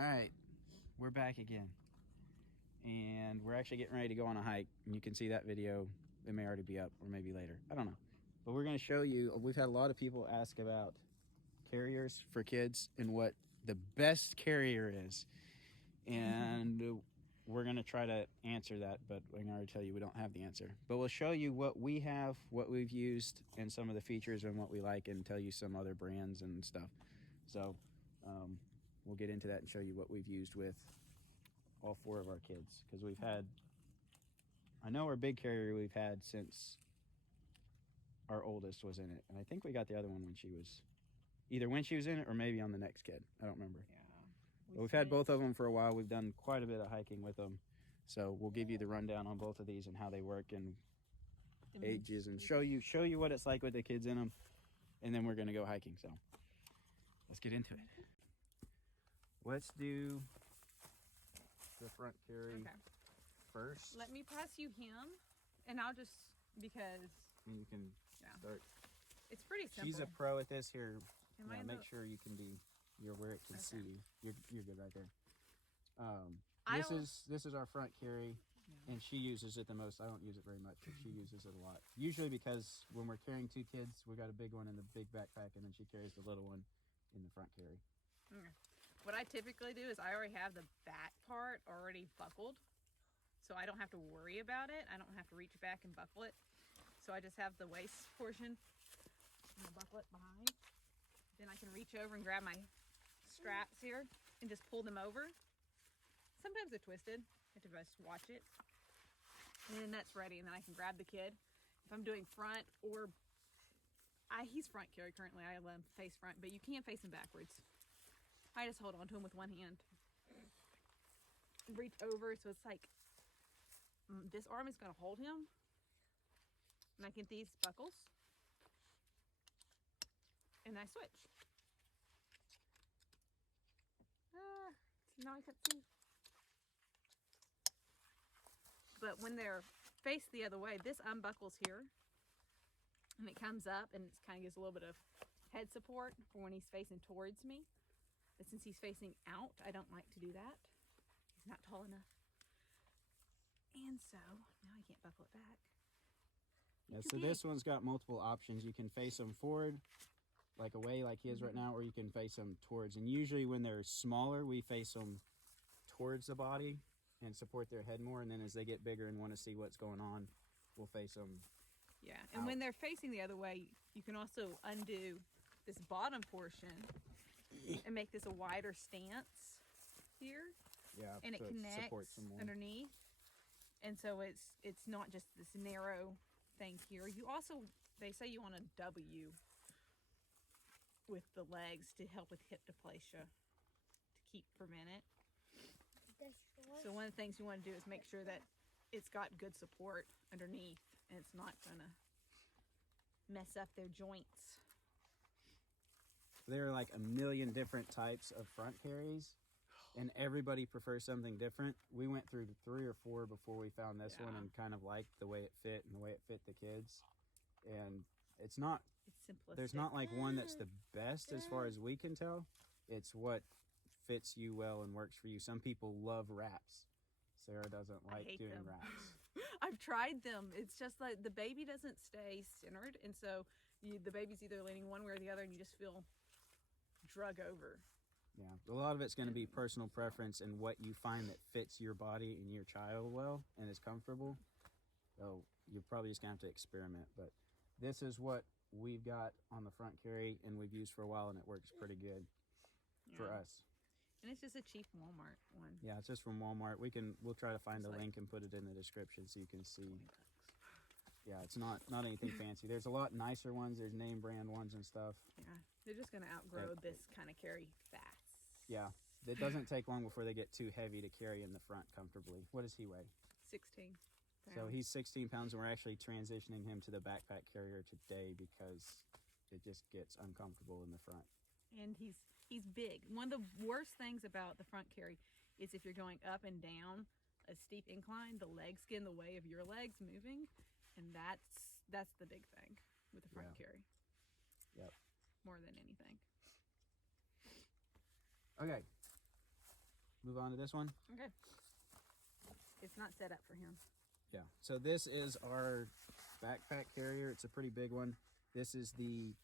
All right, we're back again, and we're actually getting ready to go on a hike. And you can see that video. It may already be up, or maybe later. I don't know. But we're going to show you. We've had a lot of people ask about carriers for kids and what the best carrier is, and we're going to try to answer that. But I can already tell you we don't have the answer. But we'll show you what we have, what we've used, and some of the features and what we like, and tell you some other brands and stuff. So. We'll get into that and show you what we've used with all 4 of our kids, because we've had, I know our big carrier we've had since our oldest was in it, and I think we got the other one when she was either when she was in it or maybe on the next kid. I don't remember. Yeah. But we've had both of them for a while. We've done quite a bit of hiking with them, so we'll give you the rundown on both of these and how they work and ages, and show you what it's like with the kids in them, and then we're going to go hiking. So let's get into it. Let's do the front carry first. Let me pass you him, and I'll just, because And you can start. it's pretty simple. She's a pro at this here. Am I Make sure you can be, you're where it can see you. You're good right there. This is our front carry, and she uses it the most. I don't use it very much, but she uses it a lot. Usually because when we're carrying 2 kids, we got a big one in the big backpack, and then she carries the little one in the front carry. Okay. What I typically do is I already have the back part already buckled, so I don't have to worry about it. I don't have to reach back and buckle it. So I just have the waist portion and I'll buckle it behind. Then I can reach over and grab my straps here and just pull them over. Sometimes they're twisted. I have to just watch it. And then that's ready, and then I can grab the kid. If I'm doing front or he's front carry currently. I let him face front, but you can't face him backwards. I just hold on to him with one hand. Reach over, so it's like this arm is going to hold him. And I get these buckles. And I switch. Now I can't see. But when they're faced the other way, this unbuckles here. And it comes up, and it kind of gives a little bit of head support for when he's facing towards me. But since he's facing out, I don't like to do that. He's not tall enough. And so, now I can't buckle it back. Yeah, so this one's got multiple options. You can face them forward, like away like he is right now, or you can face them towards. And usually when they're smaller, we face them towards the body and support their head more. And then as they get bigger and want to see what's going on, we'll face them and when they're facing the other way, you can also undo this bottom portion and make this a wider stance here. Yeah, and it connects underneath. And so it's not just this narrow thing here. You also, they say you want a W with the legs to help with hip dysplasia, to prevent it. So one of the things you want to do is make sure that it's got good support underneath and it's not gonna mess up their joints. There are like a million different types of front carries, and everybody prefers something different. We went through 3 or 4 before we found this one, and kind of liked the way it fit and the way it fit the kids. And it's simplistic. There's not like one that's the best as far as we can tell. It's what fits you well and works for you. Some people love wraps. Sarah doesn't like doing wraps. I've tried them. It's just like the baby doesn't stay centered, and so the baby's either leaning one way or the other, and you just feel drug over. Yeah, a lot of it's going to be personal preference and what you find that fits your body and your child well and is comfortable. So you're probably just going to have to experiment. But this is what we've got on the front carry, and we've used for a while, and it works pretty good for us. And it's just a cheap Walmart one. Yeah, it's just from Walmart. We'll try to find a link and put it in the description so you can see. Yeah, it's not anything fancy. There's a lot nicer ones. There's name brand ones and stuff. Yeah, they're just going to outgrow this kind of carry fast. Yeah, it doesn't take long before they get too heavy to carry in the front comfortably. What does he weigh? 16 pounds. So he's 16 pounds, and we're actually transitioning him to the backpack carrier today because it just gets uncomfortable in the front. And he's big. One of the worst things about the front carry is if you're going up and down a steep incline, the legs get in the way of your legs moving, and that's the big thing with the front carry. Yep. More than anything. Okay. move on to this one? Okay. It's not set up for him. Yeah. So this is our backpack carrier. It's a pretty big one. This is the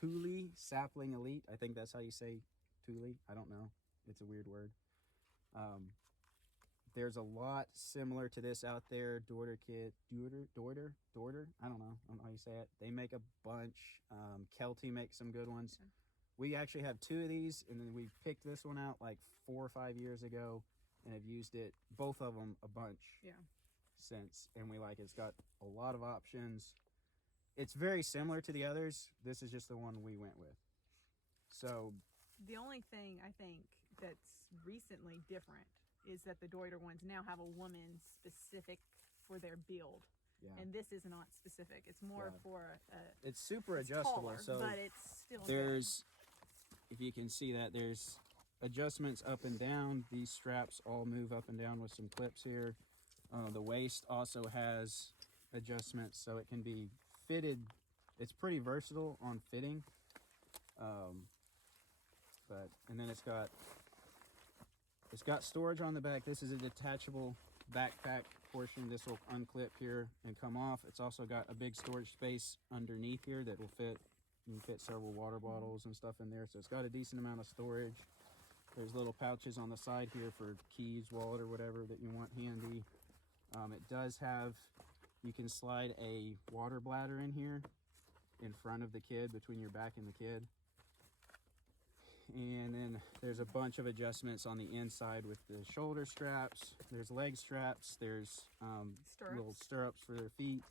Thule Sapling Elite. I think that's how you say Thule. I don't know. It's a weird word. There's a lot similar to this out there. Dorter. I don't know how you say it. They make a bunch. Kelty makes some good ones. Okay. We actually have 2 of these, and then we picked this one out like 4 or 5 years ago, and have used it, both of them, a bunch. Yeah. Since, and we like it. It's got a lot of options. It's very similar to the others. This is just the one we went with. So The only thing I think that's recently different is that the Deuter ones now have a woman specific for their build. yeah, And this is not specific. It's more Yeah. for it's super it's adjustable. taller, So but it's still there's, if you can see that, there's adjustments up and down. These straps all move up and down with some clips here. The waist also has adjustments, so it can be fitted. It's pretty versatile on fitting. And then it's got storage on the back. This is a detachable backpack portion. This will unclip here and come off. It's also got a big storage space underneath here that will fit. You can fit several water bottles and stuff in there. So it's got a decent amount of storage. There's little pouches on the side here for keys, wallet, or whatever that you want handy. It does have, you can slide a water bladder in here in front of the kid, between your back and the kid. And then there's a bunch of adjustments on the inside with the shoulder straps. There's leg straps. There's little stirrups for their feet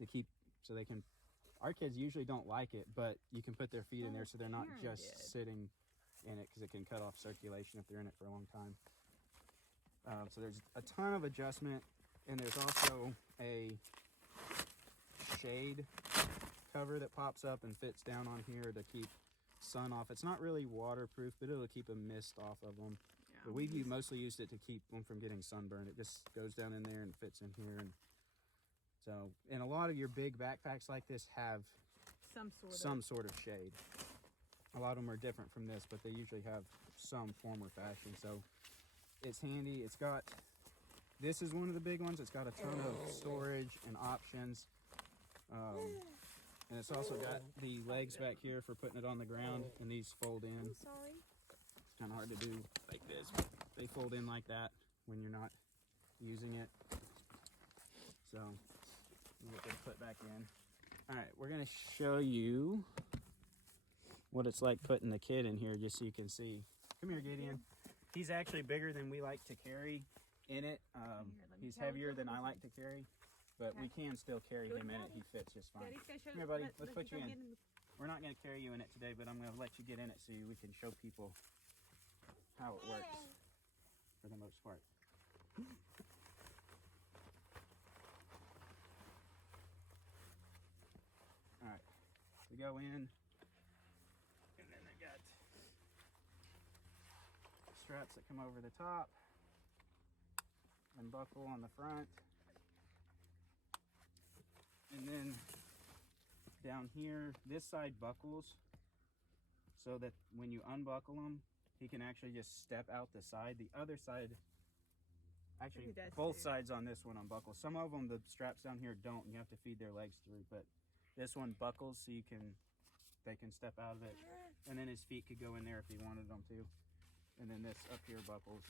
to keep, so they can, our kids usually don't like it, but you can put their feet in there so they're not Karen just did. sitting in it, because it can cut off circulation if they're in it for a long time. So there's a ton of adjustment, and there's also a shade cover that pops up and fits down on here to keep sun off. It's not really waterproof, but it'll keep a mist off of them. Yeah. But we've mostly used it to keep them from getting sunburned. It just goes down in there and fits in here. And so, and a lot of your big backpacks like this have some sort of shade. A lot of them are different from this, but they usually have some form or fashion. So it's handy. It's got, this is one of the big ones. It's got a ton of storage and options. And it's also got the legs back here for putting it on the ground, and these fold in. I'm sorry. It's kind of hard to do like this, but they fold in like that when you're not using it. So you get this put back in. All right, we're gonna show you what it's like putting the kid in here, just so you can see. Come here, Gideon. He's actually bigger than we like to carry in it. let me He's tell you heavier than I something. like to carry, but we can still carry him in it. He fits just fine. Daddy's gonna show Come here, buddy. let- Let's let put you come in. get the- We're not going to carry you in it today, but I'm going to let you get in it so we can show people how it works for the most part. All right, we go in, and then they got straps that come over the top and buckle on the front. And then down here, this side buckles so that when you unbuckle them, he can actually just step out the side. The other side, actually He does both too. sides on this one unbuckle. Some of them, the straps down here don't, and you have to feed their legs through, but this one buckles so they can step out of it. And then his feet could go in there if he wanted them to. And then this up here buckles.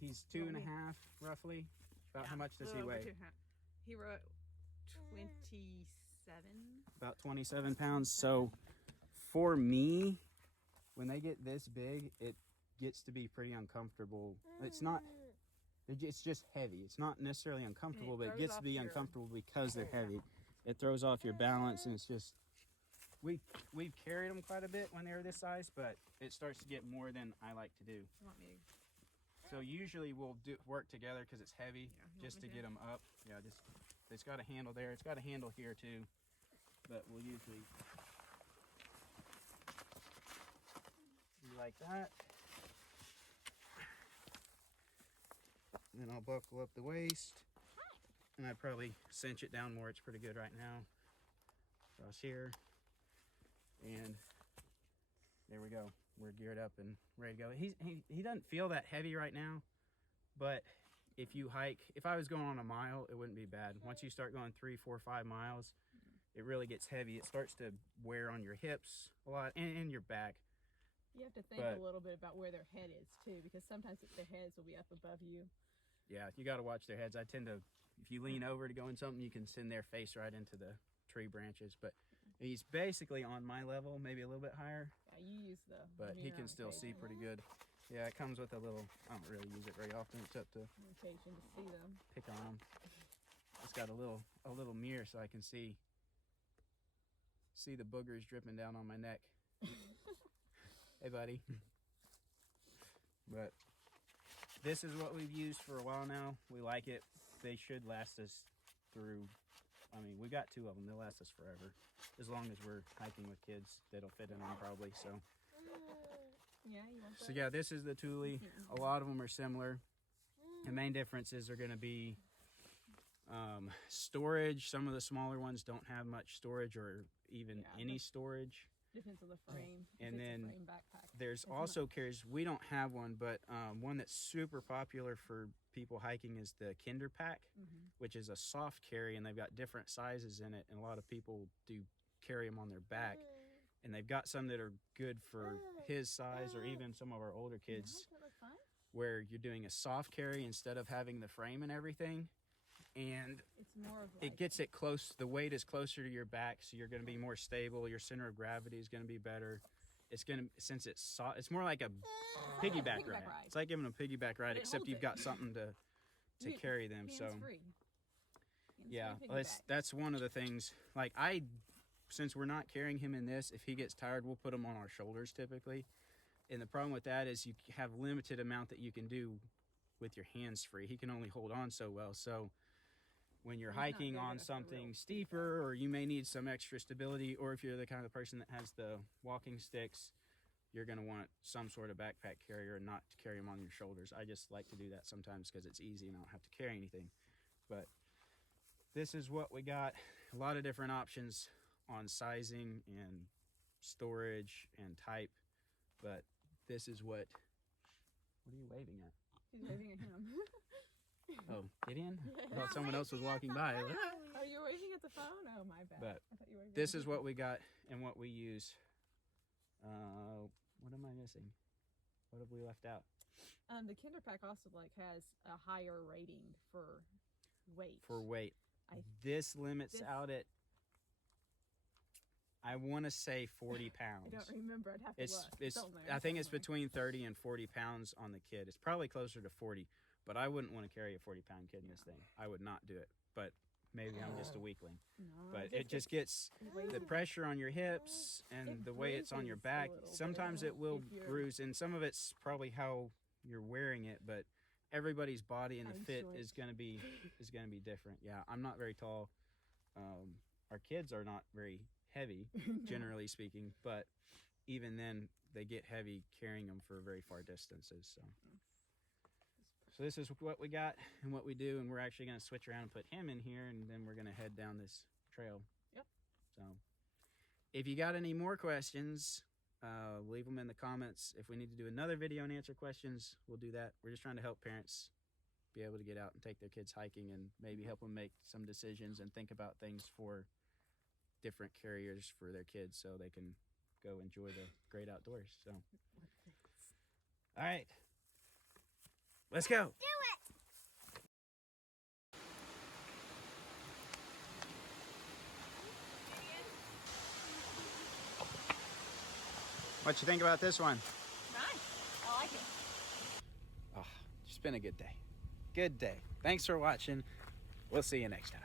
He's 2.5 roughly. About how much does he Little over weigh? 2.5. He wrote 27. About 27 pounds. So for me, when they get this big, it gets to be pretty uncomfortable. It's not, it's just heavy. It's not necessarily uncomfortable, but it throws gets to off be your- uncomfortable because they're heavy. It throws off your balance, and it's just, we've carried them quite a bit when they were this size, but it starts to get more than I like to do. You want me to? So usually we'll work together because it's heavy, Yeah, you just want to me get them up. Yeah, just, it's got a handle there. It's got a handle here too, but we'll usually do like that. And then I'll buckle up the waist, and I'd probably cinch it down more. It's pretty good right now. Across here, and we go. We're geared up and ready to go. He doesn't feel that heavy right now, but if you hike, if I was going on a mile, it wouldn't be bad. Once you start going 3, 4, 5 miles, it really gets heavy. It starts to wear on your hips a lot and your back. You have to think a little bit about where their head is too, because sometimes their heads will be up above you. Yeah, you got to watch their heads. I tend to, if you lean over to go in something, you can send their face right into the tree branches. But he's basically on my level, maybe a little bit higher. Yeah, you use the But he mirror can still see pretty good. Yeah, it comes with a little, I don't really use it very often except to occasion to see them. pick on them. It's got a little mirror so I can see the boogers dripping down on my neck. Hey, buddy. But this is what we've used for a while now. We like it. They should last us through, I mean, we got 2 of them. They'll last us forever. As long as we're hiking with kids, that'll fit in them probably, so. Yeah, you want So yeah, this is the Thule. A lot of them are similar. The main differences are gonna be storage. Some of the smaller ones don't have much storage or even any storage. Depends on the frame. And then frame backpack. there's also carriers. We don't have one, but one that's super popular for people hiking is the Kinder Pack, which is a soft carry, and they've got different sizes in it. And a lot of people do carry them on their back. And they've got some that are good for his size or even some of our older kids, where you're doing a soft carry instead of having the frame and everything. And it's more of it gets it close, the weight is closer to your back, so you're going to be more stable. Your center of gravity is going to be better. It's going to, since it's soft, it's more like a piggyback ride. It's like giving a piggyback ride, except you've got something to carry them. So yeah, that's one of the things. Like since we're not carrying him in this, if he gets tired, we'll put him on our shoulders typically. And the problem with that is you have limited amount that you can do with your hands free. He can only hold on so well. So when you're hiking on something steeper, or you may need some extra stability, or if you're the kind of person that has the walking sticks, you're going to want some sort of backpack carrier and not to carry them on your shoulders. I just like to do that sometimes because it's easy and I don't have to carry anything. But this is what we got. A lot of different options on sizing and storage and type, but this is what are you waving at? He's waving at him. Oh, Gideon? I thought someone else was walking by. Are you waving at the phone? Oh, my bad. But I thought you were waving this is what we got and what we use. What am I missing? What have we left out? The Kinder Pack also has a higher rating for weight. For weight. This limits out at, I want to say 40 pounds. I don't remember. I'd have to look. I think it's between 30 and 40 pounds on the kid. It's probably closer to 40, but I wouldn't want to carry a 40-pound kid in this thing. I would not do it, but maybe I'm just a weakling. No, but it just gets the pressure on your hips and the way it's on your back. Sometimes it will bruise, and some of it's probably how you're wearing it, but everybody's body and the fit is going to be different. Yeah, I'm not very tall. Our kids are not very heavy, generally speaking, but even then they get heavy carrying them for very far distances. So this is what we got and what we do, and we're actually going to switch around and put him in here, and then we're going to head down this trail. Yep. So if you got any more questions, leave them in the comments. If we need to do another video and answer questions, we'll do that. We're just trying to help parents be able to get out and take their kids hiking and maybe help them make some decisions and think about things for different carriers for their kids so they can go enjoy the great outdoors. So all right, let's go. What you think about this one? Nice. I like it. Oh, it's been a good day. Good day. Thanks for watching. We'll see you next time.